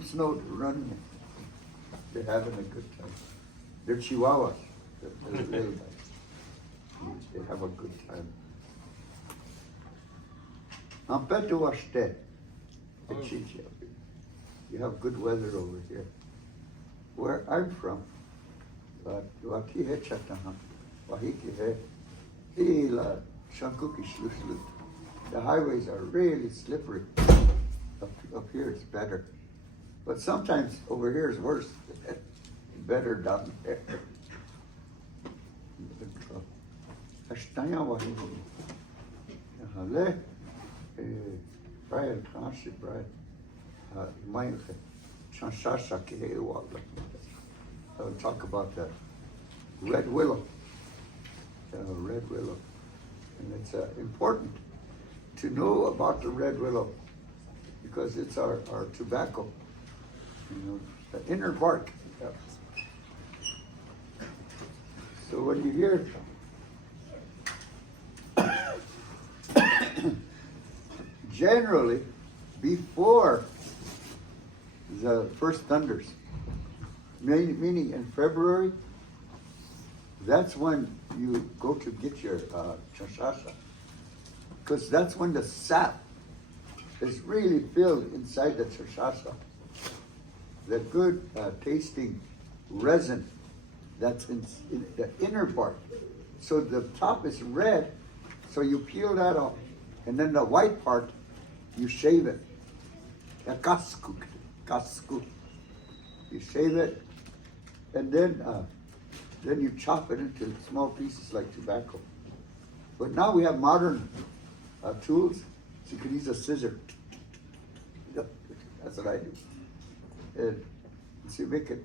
Snow running. They're having a good time. They're chihuahuas. They're little guys. They have a good time. I'm bet to watch that. You have good weather over here. Where I'm from, but the highways are really slippery. Up here it's better. But sometimes over here is worse. Better down there. Brian, I'll talk about the red willow. Red willow. And it's important to know about the red willow because it's our tobacco. You know, the inner bark. So when you hear generally before the first thunders, meaning in February, that's when you go to get your chashasha, because that's when the sap is really filled inside the chashasha. The good tasting resin that's in the inner part. So the top is red, so you peel that off, and then the white part, you shave it. Kasku. You shave it, and then you chop it into small pieces like tobacco. But now we have modern tools, so you can use a scissor. That's what I do. And so you make it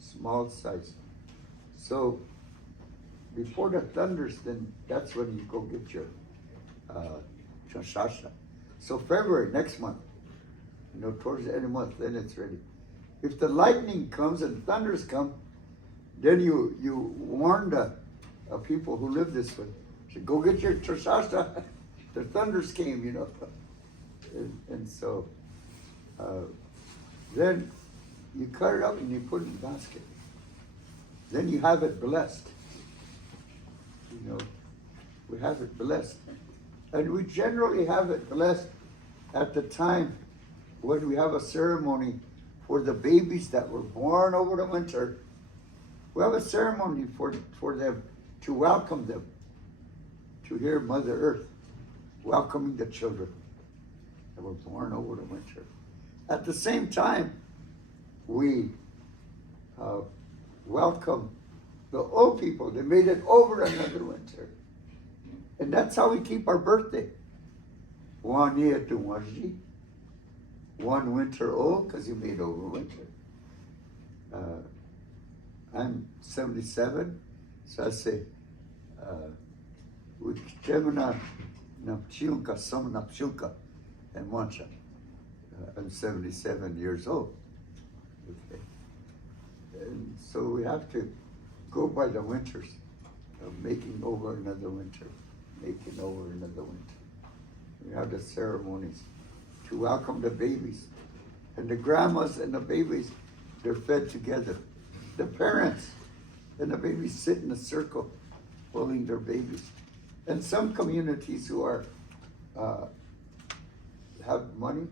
small size. So before the thunders, then that's when you go get your chashasha. So February, next month, you know, towards the end of the month, then it's ready. If the lightning comes and thunders come, then you warn the people who live this way. Say, go get your chashasha. The thunders came, you know. And so then you cut it up and you put it in a basket. Then you have it blessed. You know, we have it blessed. And we generally have it blessed at the time when we have a ceremony for the babies that were born over the winter. We have a ceremony for them to welcome them, to hear Mother Earth welcoming the children that were born over the winter. At the same time, we welcome the old people that made it over another winter. And that's how we keep our birthday. 1 year to 1 1 winter old, because you made over winter. I'm 77, so I say, Gemina Napchunka, some Napchunka, and Wancha. I'm 77 years old. Okay. And so we have to go by the winters, making over another winter, making over another winter. We have the ceremonies to welcome the babies. And the grandmas and the babies, they're fed together. The parents and the babies sit in a circle holding their babies. And some communities who are have money,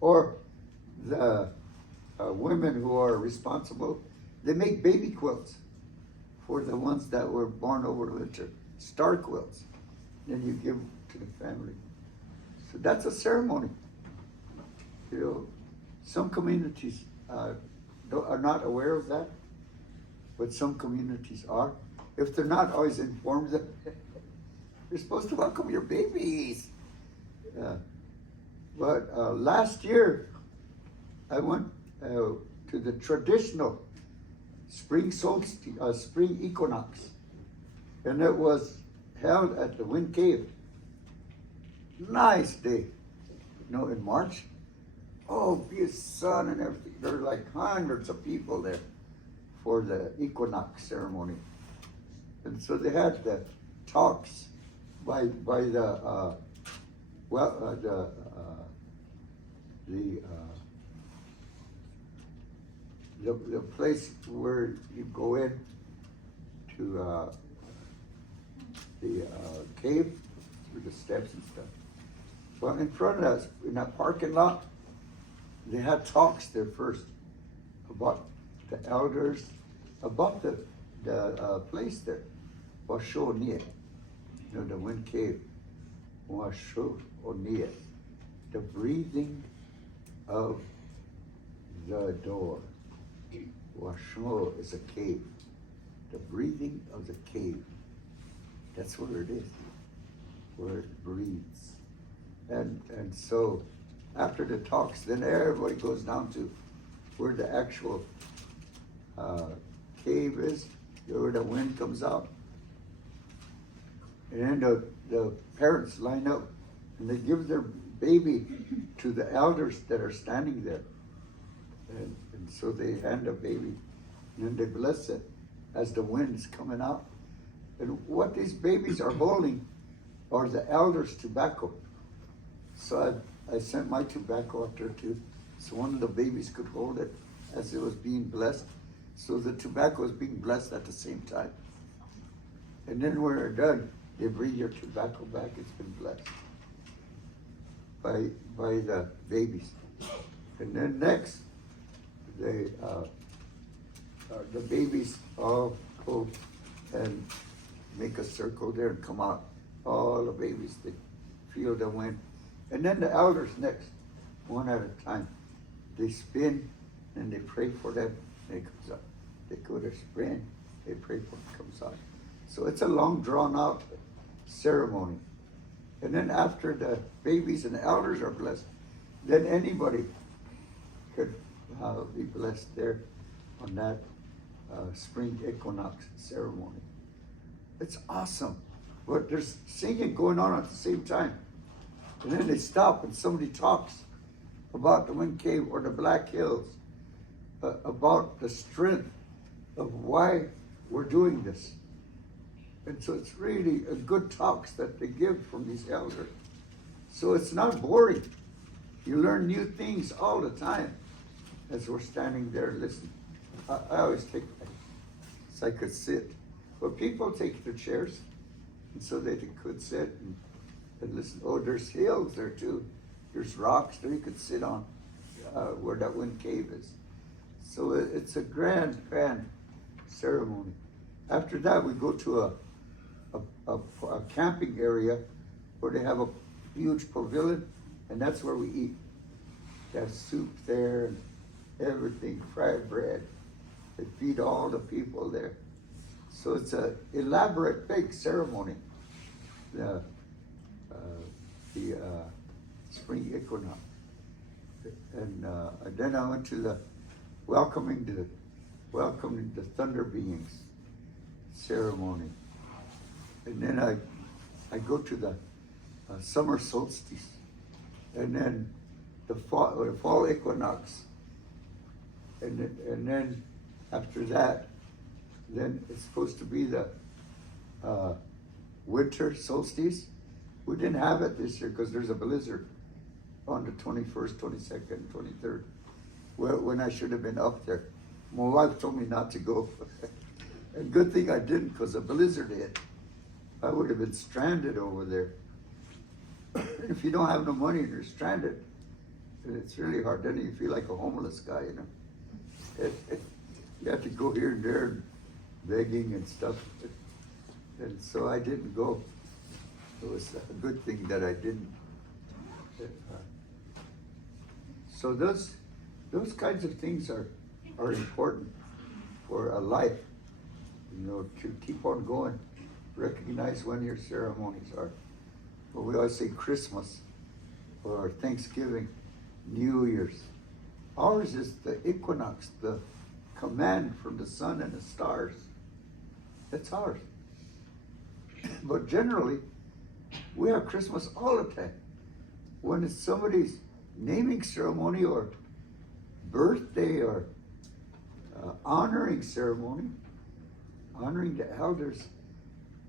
or the women who are responsible, they make baby quilts for the ones that were born over the winter, star quilts. Then you give to the family. So that's a ceremony. You know, some communities are not aware of that, but some communities are. If they're not always informed that you're supposed to welcome your babies. But last year, I went to the traditional spring solstice, spring equinox, and it was held at the Wind Cave. Nice day, you know, in March. Oh, be a sun and everything. There were like hundreds of people there for the equinox ceremony. And so they had the talks by the the place where you go in to the cave through the steps and stuff. Well, in front of us, in that parking lot, they had talks there first about the elders, about the place there, Washo Nia, the wind cave, Washo Nia, the breathing of the door. Washo is a cave, the breathing of the cave. That's where it is, where it breathes. And so after the talks, then everybody goes down to where the actual cave is, where the wind comes out. And then the parents line up and they give their baby to the elders that are standing there. And so they hand a baby and then they bless it as the wind is coming out. And what these babies are holding are the elders' tobacco. So I sent my tobacco up there too, so one of the babies could hold it as it was being blessed. So the tobacco is being blessed at the same time. And then when they're done, they bring your tobacco back. It's been blessed by the babies. And then next, the babies all go and make a circle there and come out. All the babies, they feel the wind. And then the elders next, one at a time. They spin and they pray for them, and it comes out. They go to spin, they pray for it, comes out. So it's a long drawn out ceremony. And then after the babies and the elders are blessed, then anybody could be blessed there on that spring equinox ceremony. It's awesome. But there's singing going on at the same time. And then they stop and somebody talks about the Wind Cave or the Black Hills, about the strength of why we're doing this. And so it's really a good talks that they give from these elders. So it's not boring. You learn new things all the time as we're standing there listening. I always take that so I could sit. But people take their chairs, and so they could sit and listen. Oh, there's hills there too. There's rocks there you could sit on where that Wind Cave is. So it's a grand ceremony. After that, we go to a camping area where they have a huge pavilion, and that's where we eat. They have soup there and everything, fried bread. They feed all the people there. So it's an elaborate, big ceremony. The spring equinox. And then I went to the welcoming the thunder beings ceremony. And then I go to the summer solstice. And then the fall equinox. And then after that, then it's supposed to be the winter solstice. We didn't have it this year because there's a blizzard on the 21st, 22nd, 23rd, when I should have been up there. My wife told me not to go. And good thing I didn't, because a blizzard hit. I would have been stranded over there. If you don't have no money and you're stranded, it's really hard. Then you feel like a homeless guy, you know. You have to go here and there and begging and stuff. And so I didn't go. It was a good thing that I didn't. So those kinds of things are important for a life, you know, to keep on going. Recognize when your ceremonies are. But we always say Christmas or Thanksgiving, New Year's. Ours is the equinox, the command from the sun and the stars. That's ours. But generally, we have Christmas all the time. When it's somebody's naming ceremony or birthday or honoring ceremony, honoring the elders,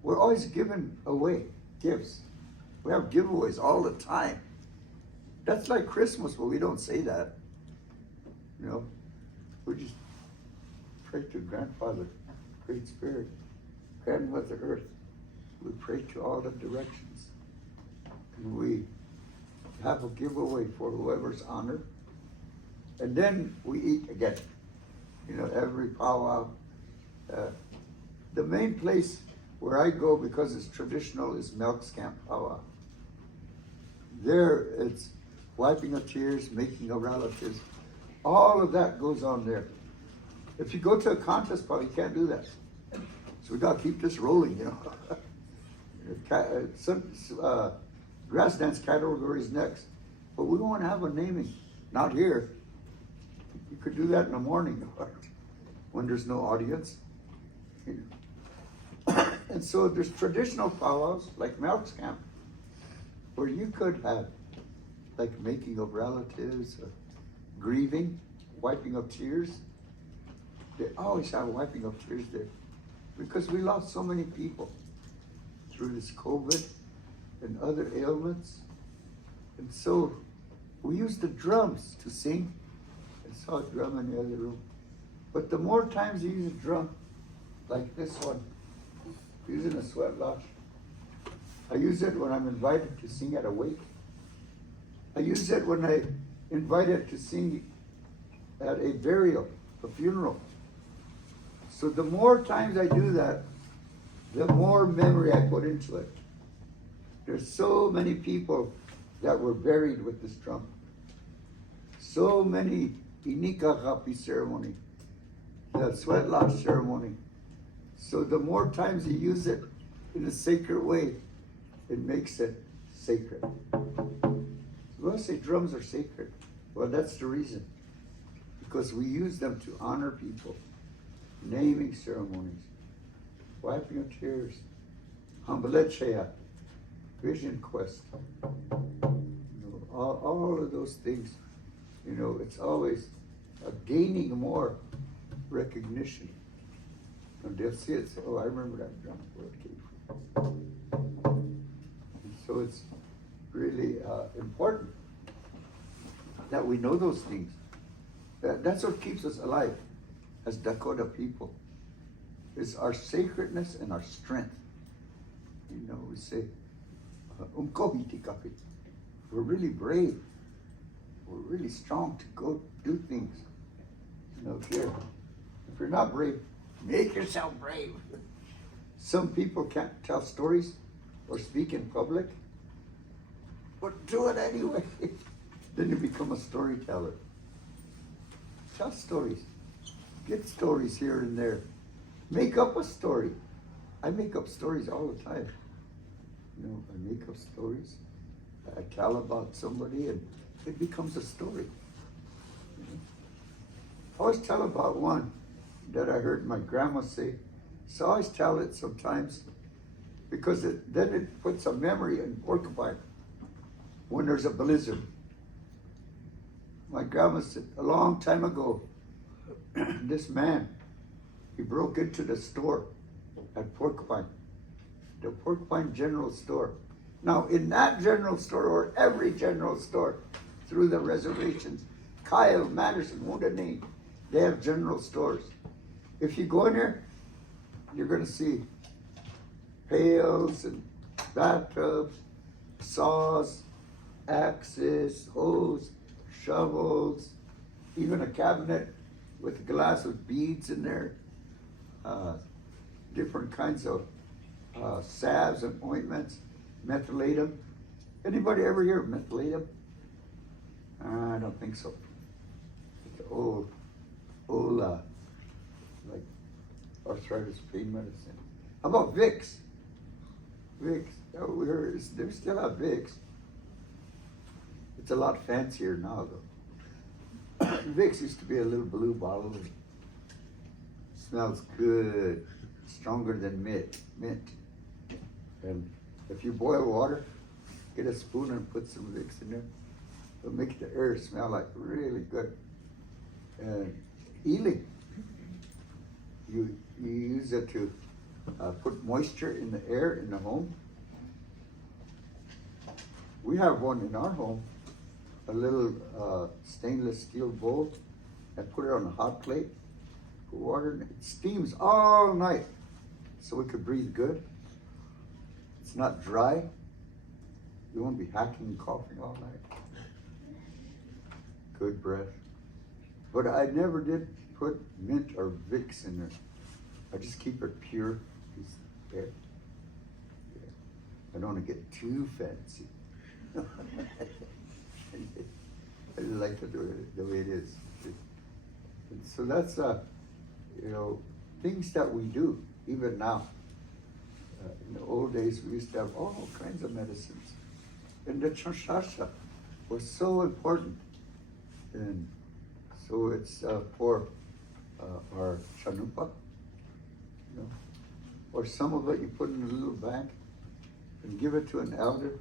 we're always giving away gifts. We have giveaways all the time. That's like Christmas, but we don't say that. You know, we just grandfather, Great Spirit, grandmother Earth. We pray to all the directions. And we have a giveaway for whoever's honored. And then we eat again. You know, every powwow. The main place where I go, because it's traditional, is Melk's Camp Powwow. There it's wiping of tears, making of relatives. All of that goes on there. If you go to a contest party, you can't do that. So we got to keep this rolling, you know. Some grass dance categories next. But we won't have a naming. Not here. You could do that in the morning when there's no audience. You know. And so there's traditional powwows like Melk's Camp, where you could have like making of relatives, grieving, wiping of tears. They always have wiping of tears there because we lost so many people through this COVID and other ailments. And so we use the drums to sing. I saw a drum in the other room. But the more times you use a drum, like this one, using a sweat lodge. I use it when I'm invited to sing at a wake. I use it when I invited to sing at a burial, a funeral. So the more times I do that, the more memory I put into it. There's so many people that were buried with this drum. So many Inika Hapi ceremony, the sweat lodge ceremony. So the more times you use it in a sacred way, it makes it sacred. When I say drums are sacred, well, that's the reason. Because we use them to honor people, naming ceremonies, wiping of tears, Hambalechea, vision quest, you know, all of those things. You know, it's always gaining more recognition. And they'll see it, say, oh, I remember that drum, where it came from. And so it's really important that we know those things. That's what keeps us alive as Dakota people, is our sacredness and our strength. You know, we say, we're really brave. We're really strong to go do things. You know, if you're not brave, make yourself brave. Some people can't tell stories or speak in public, but do it anyway. Then you become a storyteller. Tell stories. Get stories here and there. Make up a story. I make up stories all the time. You know, I make up stories. I tell about somebody and it becomes a story. You know? I always tell about one that I heard my grandma say. So I always tell it sometimes because then it puts a memory in Porcupine when there's a blizzard. My grandma said a long time ago, this man, he broke into the store at Porcupine, the Porcupine General Store. Now in that general store, or every general store through the reservations, Kyle, Madison, Wounded Knee, they have general stores. If you go in there, you're gonna see pails and bathtubs, saws, axes, hoes, shovels, even a cabinet with a glass with beads in there, different kinds of salves and ointments, methylatum. Anybody ever hear of methylatum? I don't think so. It's old, like arthritis pain medicine. How about Vicks? Vicks. Oh, they still have Vicks. It's a lot fancier now, though. Vicks used to be a little blue bottle. It smells good, stronger than mint. And if you boil water, get a spoon and put some Vicks in there. It'll make the air smell like really good. And healing. You use it to put moisture in the air in the home. We have one in our home, a little stainless steel bowl. I put it on a hot plate, water, and it steams all night so we could breathe good. It's not dry. You won't be hacking and coughing all night. Good breath. But I never did put mint or Vicks in there. I just keep it pure. Yeah. I don't want to get too fancy. I like it the way it is. And so that's, things that we do, even now. In the old days, we used to have all kinds of medicines. And the Tiošpa was so important. And so it's for our chanupa, or some of it you put in a little bag and give it to an elder.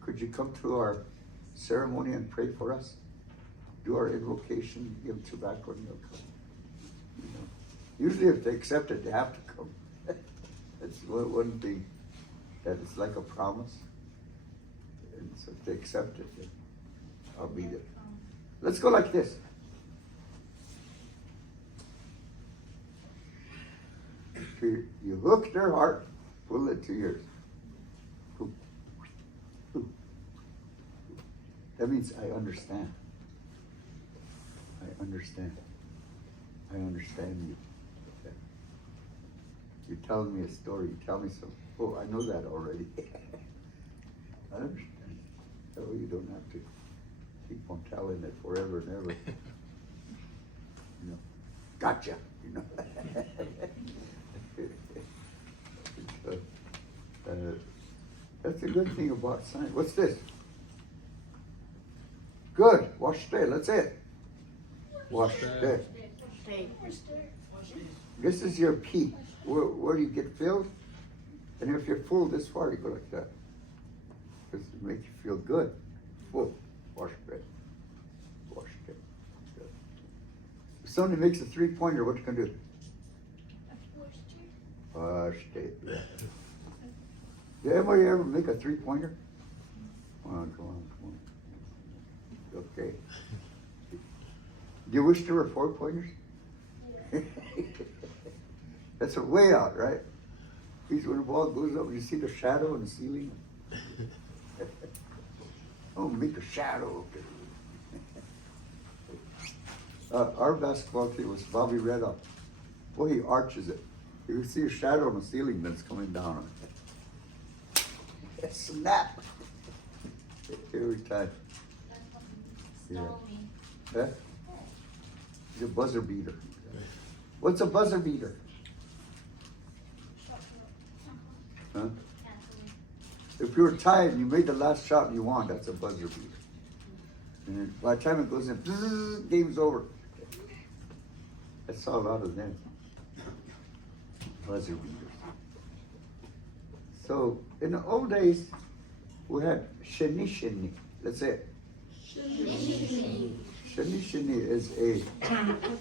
Could you come to our ceremony and pray for us? Do our invocation, give them tobacco, and they'll come. Usually if they accept it, they have to come. That's one thing that is like a promise. And so if they accept it, then I'll be there. Let's go like this. You hook their heart, pull it to yours. That means I understand. I understand. I understand you. You're telling me a story. You tell me something. Oh, I know that already. I understand. So you don't have to keep on telling it forever and ever. Gotcha. That's a good thing about science. What's this? Good. Wash day. Let's say it. Wash day. This is your pee. Where you get filled. And if you're full this far, you go like that. Because it makes you feel good. Full. Wash day. Wash day. If somebody makes a 3-pointer, what you can do? Wash day. Yeah. Did anybody ever make a 3-pointer? Come on. Okay. Do you wish there were 4-pointers? That's a way out, right? Because when the ball goes up, you see the shadow in the ceiling. Oh, make a shadow. Our basketball team was Bobby Redoff. Boy, he arches it. You see a shadow on the ceiling that's coming down on it. Snap! Every time. Yeah. Huh? He's a buzzer beater. What's a buzzer beater? Huh? If you were tied and you made the last shot and you won, that's a buzzer beater. And then by the time it goes in, game's over. I saw a lot of them. Buzzer beaters. So in the old days, we had sheni. Let's say it. Sheni is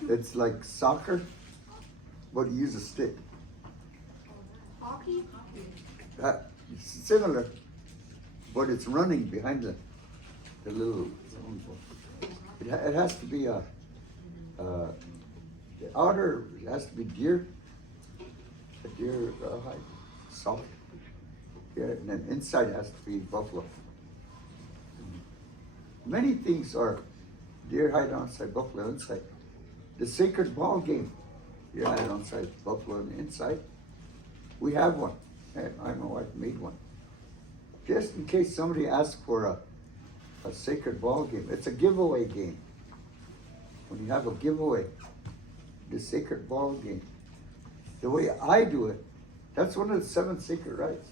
it's like soccer, but you use a stick. Hockey? Similar, but it's running behind the little. It has to be the outer has to be deer hide, soft. Yeah, and then inside has to be buffalo. Many things are deer hide outside, buffalo inside. The sacred ball game, deer hide outside, buffalo on the inside. We have one. I and my wife made one. Just in case somebody asks for a sacred ball game. It's a giveaway game. When you have a giveaway, the sacred ball game. The way I do it, that's one of the 7 sacred rites.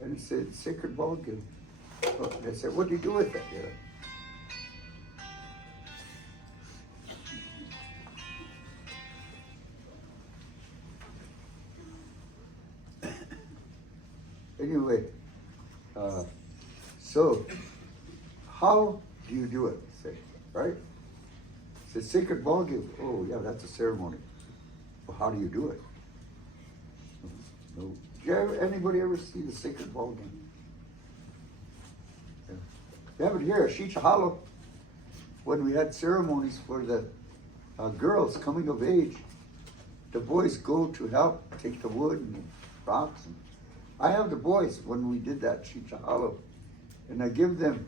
And it's a sacred ball game. So they said, what do you do with it? Anyway, so how do you do it? Say, right? It's a sacred ball game. Oh yeah, that's a ceremony. Well, how do you do it? No. Did anybody ever see the sacred ball game? Yeah. They have it here at Shicha Hollow when we had ceremonies for the girls coming of age, the boys go to help take the wood and rocks. And I have the boys when we did that Chicha Hollow, and I give them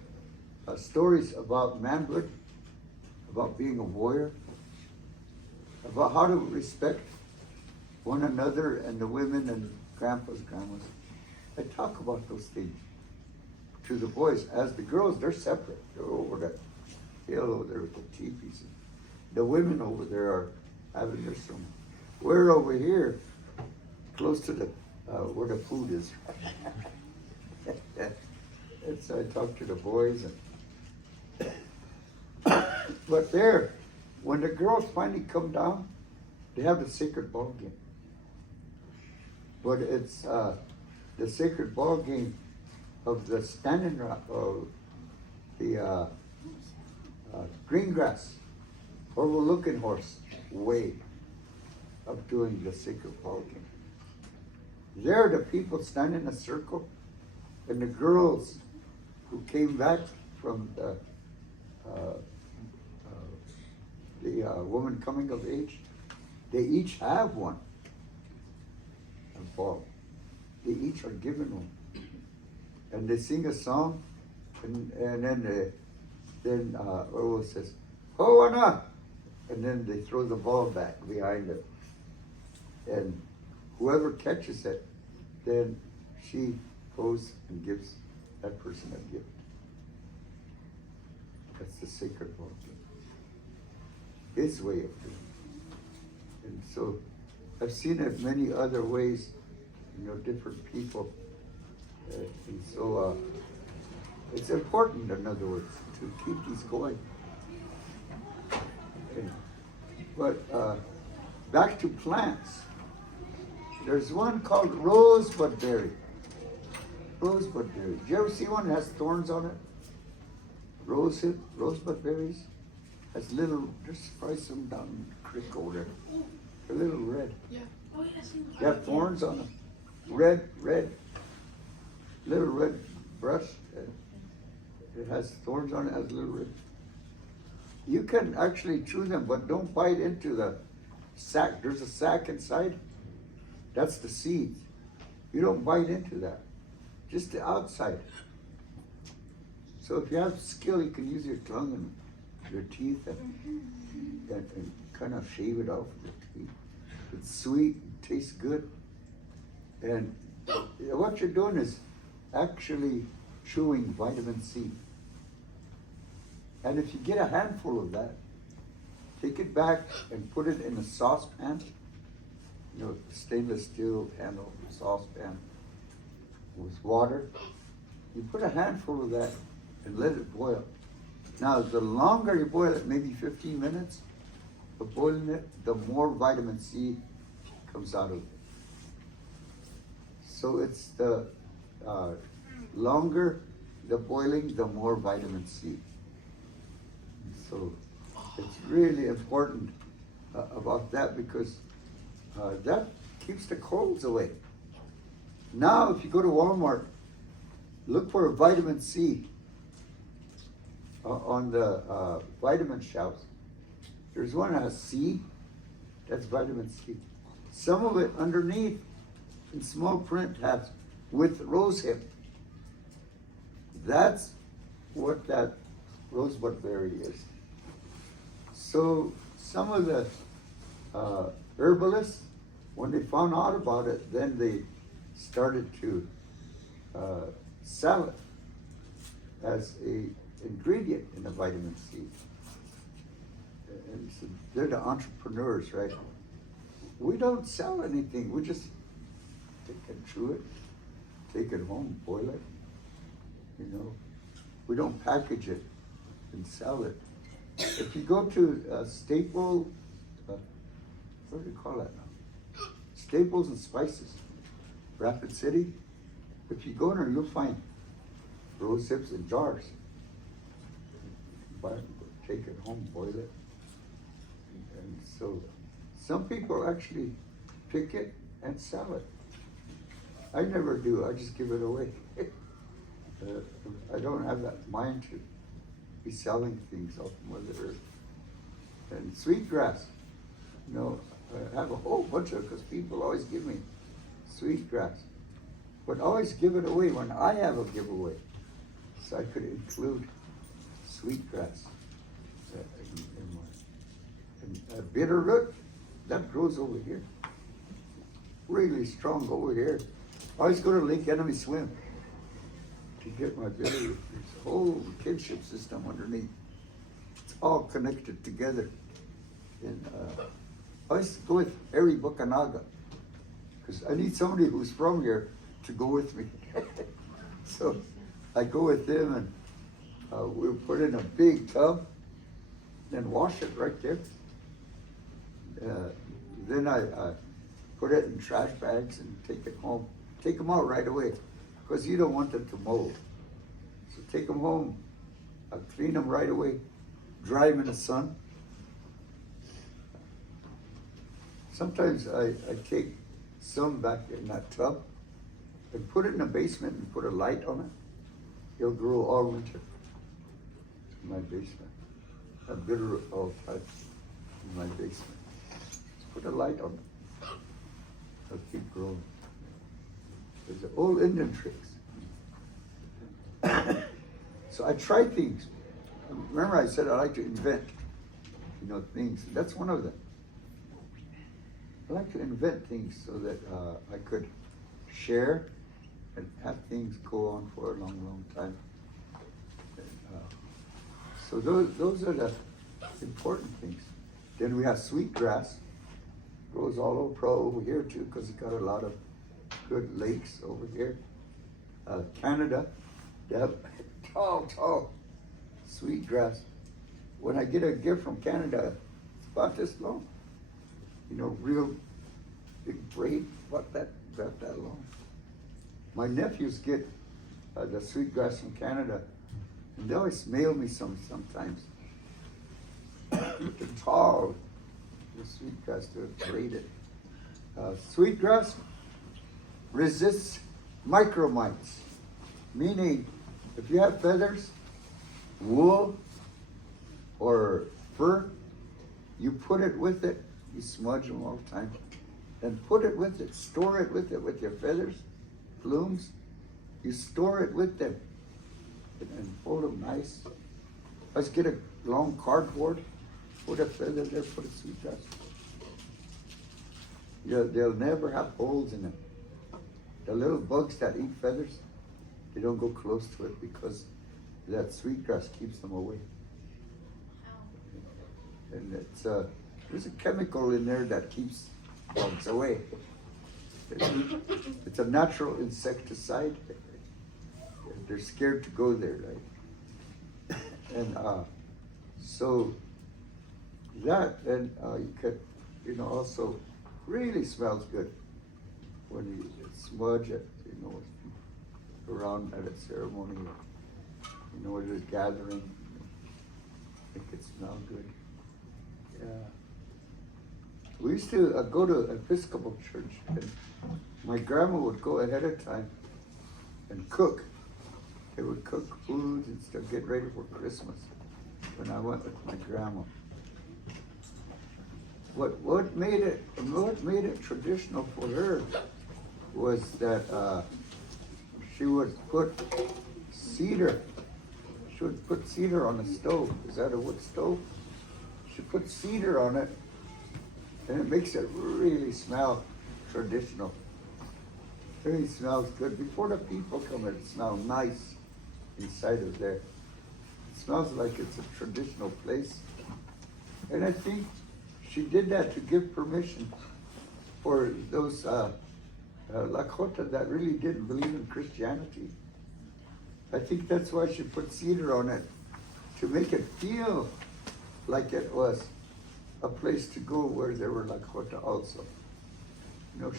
stories about manhood, about being a warrior, about how to respect one another and the women and grandpas, grandmas. I talk about those things to the boys. As the girls, they're separate. They're over that hill over there with the teepees. The women over there are having their sermon. We're over here, close to the where the food is. And so I talk to the boys. But there, when the girls finally come down, they have the sacred ball game. But it's the sacred ball game of the standing rock, of the green grass, overlooking horse way of doing the sacred ball game. There, the people stand in a circle, and the girls who came back from the woman coming of age, they each have one. A ball. They each are given one, and they sing a song, and then Earl says, "Ho Anna," and then they throw the ball back behind it, and whoever catches it, then she goes and gives that person a gift. That's the sacred ball game. His way of doing it. And so I've seen it many other ways, different people. And so it's important, in other words, to keep these going. But back to plants. There's one called rosebud berry. Rosebud berry. Did you ever see one that has thorns on it? Rosebud berries. Has little, there's probably some down in the creek over there. They're little red. Yeah. Oh, yeah, they have thorns on them. Red, little red brush. It has thorns on it, has little red. You can actually chew them, but don't bite into the sack. There's a sack inside. That's the seeds. You don't bite into that. Just the outside. So if you have skill, you can use your tongue and your teeth and kind of shave it off with your teeth. It's sweet, it tastes good. And what you're doing is actually chewing vitamin C. And if you get a handful of that, take it back and put it in a saucepan, stainless steel handle saucepan with water. You put a handful of that and let it boil. Now, the longer you boil it, maybe 15 minutes of boiling it, the more vitamin C comes out of it. So it's the longer the boiling, the more vitamin C. So it's really important about that because that keeps the colds away. Now, if you go to Walmart, look for a vitamin C on the vitamin shelves. There's one that has C, that's vitamin C. Some of it underneath in small print has with rosehip. That's what that rosebud berry is. So some of the herbalists, when they found out about it, then they started to sell it as a ingredient in the vitamin C. And so they're the entrepreneurs, right? We don't sell anything. We just take and chew it, take it home, boil it. We don't package it and sell it. If you go to Staples, what do you call that now? Staples and Spices, Rapid City. If you go in there, you'll find rose hips in jars. Buy it, take it home, boil it. And so some people actually pick it and sell it. I never do, I just give it away. I don't have that mind to be selling things off Mother Earth. And sweetgrass. You know, I have a whole bunch of, because people always give me sweetgrass. But always give it away when I have a giveaway. So I could include sweetgrass in my. And bitter root, that grows over here. Really strong over here. I always go to Lake Enemy Swim to get my bitter root. There's a whole kinship system underneath. It's all connected together. And I always go with Harry Bukanaga because I need somebody who's from here to go with me. So I go with them and we'll put it in a big tub, then wash it right there. Then I put it in trash bags and take it home. Take them out right away because you don't want them to mold. So take them home, clean them right away, dry them in the sun. Sometimes I take some back in that tub and put it in the basement and put a light on it. It'll grow all winter in my basement. A bitter all types in my basement. Just put a light on it. It'll keep growing. There's the old Indian tricks. So I try things. Remember I said I like to invent, things. That's one of them. I like to invent things so that I could share and have things go on for a long, long time. So those are the important things. Then we have sweetgrass. Grows all over here too because it's got a lot of good lakes over here. Canada, they have tall sweetgrass. When I get a gift from Canada, it's about this long. Real big braid, about that long. My nephews get the sweetgrass from Canada, and they always mail me sometimes. The tall, the sweetgrass, they're braided. Sweetgrass resists micromites, meaning if you have feathers, wool, or fur, you put it with it. You smudge them all the time. Then put it with it, store it with your feathers, plumes. You store it with them and fold them nice. Let's get a long cardboard, put a feather there, put a sweetgrass. They'll never have holes in them. The little bugs that eat feathers, they don't go close to it because that sweetgrass keeps them away. And there's a chemical in there that keeps bugs away. It's a natural insecticide. They're scared to go there, right? And so that, and you could, also really smells good when you smudge it, around at a ceremony, when there's gathering, make it smell good. Yeah. We used to go to Episcopal church, and my grandma would go ahead of time and cook. They would cook food and stuff, get ready for Christmas when I went with my grandma. What made it traditional for her was that she would put cedar. She would put cedar on the stove. Is that a wood stove? She put cedar on it, and it makes it really smell traditional. It really smells good. Before the people come, it smells nice inside of there. It smells like it's a traditional place. And I think she did that to give permission for those Lakota that really didn't believe in Christianity. I think that's why she put cedar on it, to make it feel like it was a place to go where there were Lakota also.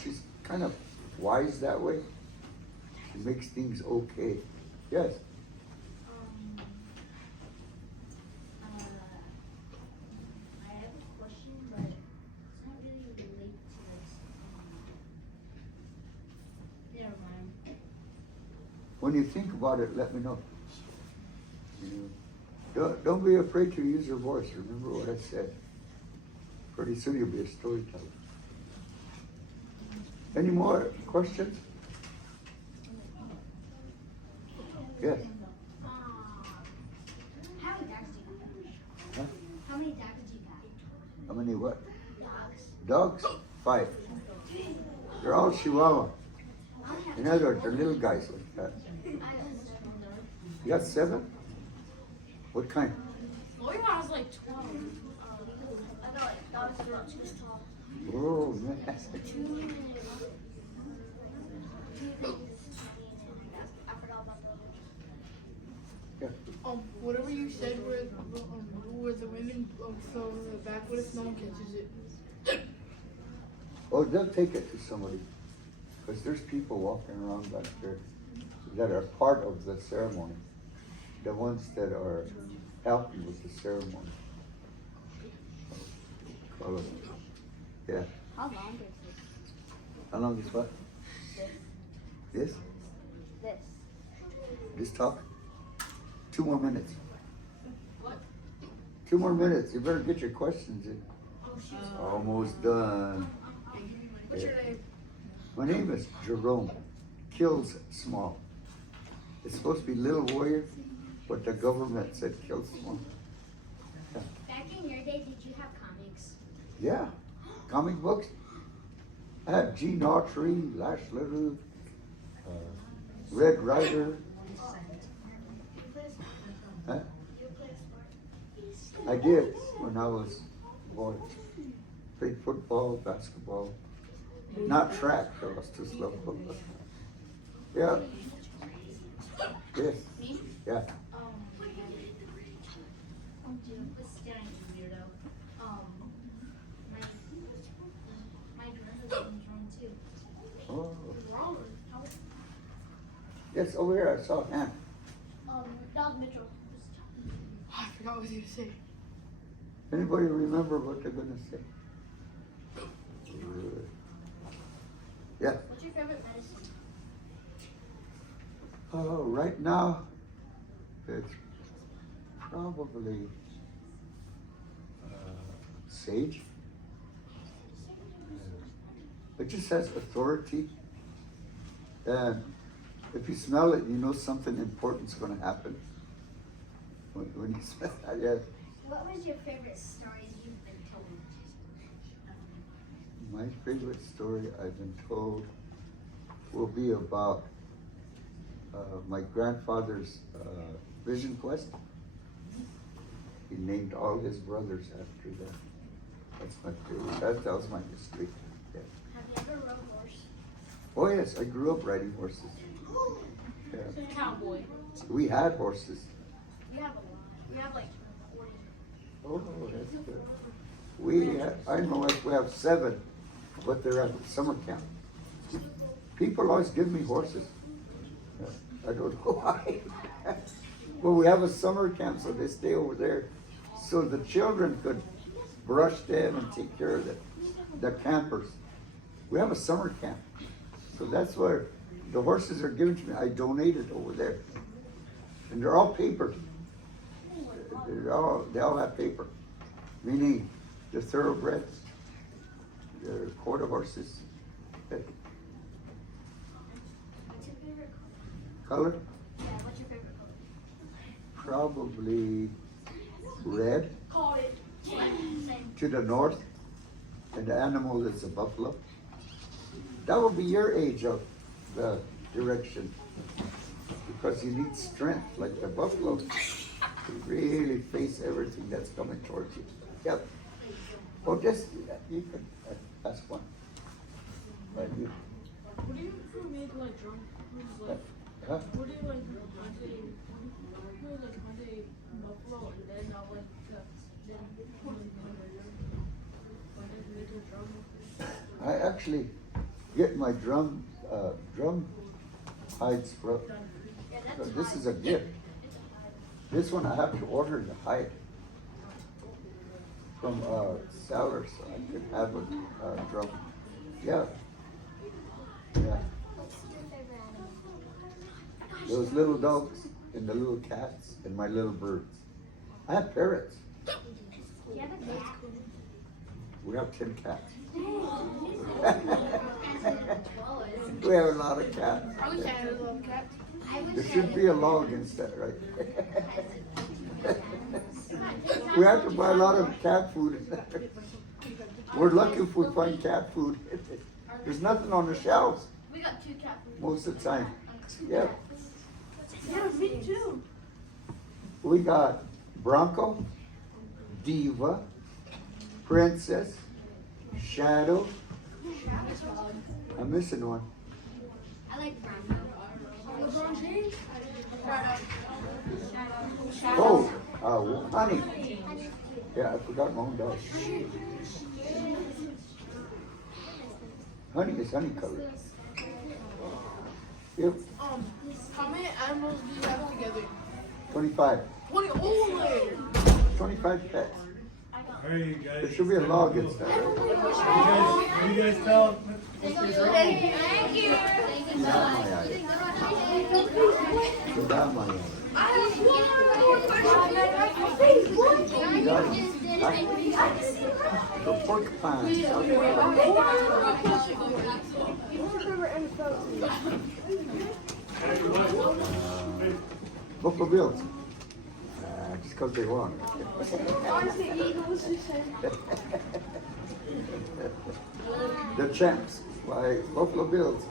She's kind of wise that way. She makes things okay. Yes? I have a question, but it's not really related to this. Never mind. When you think about it, let me know. Don't be afraid to use your voice. Remember what I said. Pretty soon you'll be a storyteller. Any more questions? Yes. How many dogs do you Huh? got? How many dogs do you got? How many what? Dogs. Dogs? 5. They're all Chihuahua. In other words, they're little guys like that. I have 7 dogs. You got 7? What kind? Lori has like 12. I got like dogs that are about 2 tall. Oh, man. I forgot about the Yeah. Whatever you said with the women fell in the back, what if no one catches it? Oh, they'll take it to somebody. Because there's people walking around back there that are part of the ceremony. The ones that are helping with the ceremony. Call it. Yeah. How long is it? How long is what? This? This. This talk? 2 more minutes. 2 more minutes. You better get your questions in. Almost done. What's your name? My name is Jerome. Kills small. It's supposed to be little warrior, but the government said kill small. Back in your day, did you have comics? Yeah. Comic books. I had Gene Autry, Lash Little, Red Rider. Huh? I did when I was a boy. Played football, basketball. Not track, I was too slow. Yeah. Yes. Me? Yeah. What's staring at you, weirdo? My grandma's Jerome too. Oh. Wrong. How? Yes, over here I saw a hand. That was Mitchell. I forgot what you were saying. Anybody remember what they're gonna say? Good. Yeah. What's your favorite medicine? Oh, right now, it's probably sage. It just has authority. And if you smell it, you know something important's going to happen. When you smell that, yes. What was your favorite story you've been told? My favorite story I've been told will be about my grandfather's vision quest. He named all his brothers after that. That's my favorite. That tells my history. Yeah. Have you ever rode a horse? Oh yes, I grew up riding horses. Yeah. Cowboy. We had horses. We have a lot. We have like 40. Oh, that's good. I know we have 7, but they're at summer camp. People always give me horses. I don't know why. Well, we have a summer camp, so they stay over there. So the children could brush them and take care of the campers. We have a summer camp. So that's where the horses are given to me. I donated over there. And they're all papered. They all have paper. Meaning they're thoroughbreds. They're quarter horses. What's your favorite Color? color? Yeah, what's your favorite color? Probably red Called it. Same. to the north. And the animal is a buffalo. That will be your age of the direction. Because you need strength, like the buffalo, to really face everything that's coming towards you. Yep. Well, just, you can ask one. Right, you. What do you make like drum? Huh? What do you like hunt a buffalo and then I'll like make a drum? I actually get my drum hides from, Yeah, so that's this is a gift. This one I have to order the hide from sellers, so I could have a drum. Yeah. Yeah. What's your favorite animal? Those little dogs and the little cats and my little birds. I have parrots. Do you have a cat? We have 10 cats. Well, We have a lot of cats. I wish I had a little cat. There should be a law against that, right? We have to buy a lot of cat food. We're lucky if we find cat food. There's nothing on the shelves we got 2 cat food. most of the time. Yep. Yeah, me too. We got Bronco, Diva, Princess, Shadow. I'm missing one. I like brown. LeBron James. Oh, Honey. Yeah, I forgot my own dog. Honey is honey colored. Yep, How many animals do you have together? 25. 20. Oh, 25 pets. There you guys. There should be a law against that, right? What do you guys tell? Thank you. Without my I have one more The porcupine. Buffalo Bills. Just because they won. The champs by Buffalo Bills.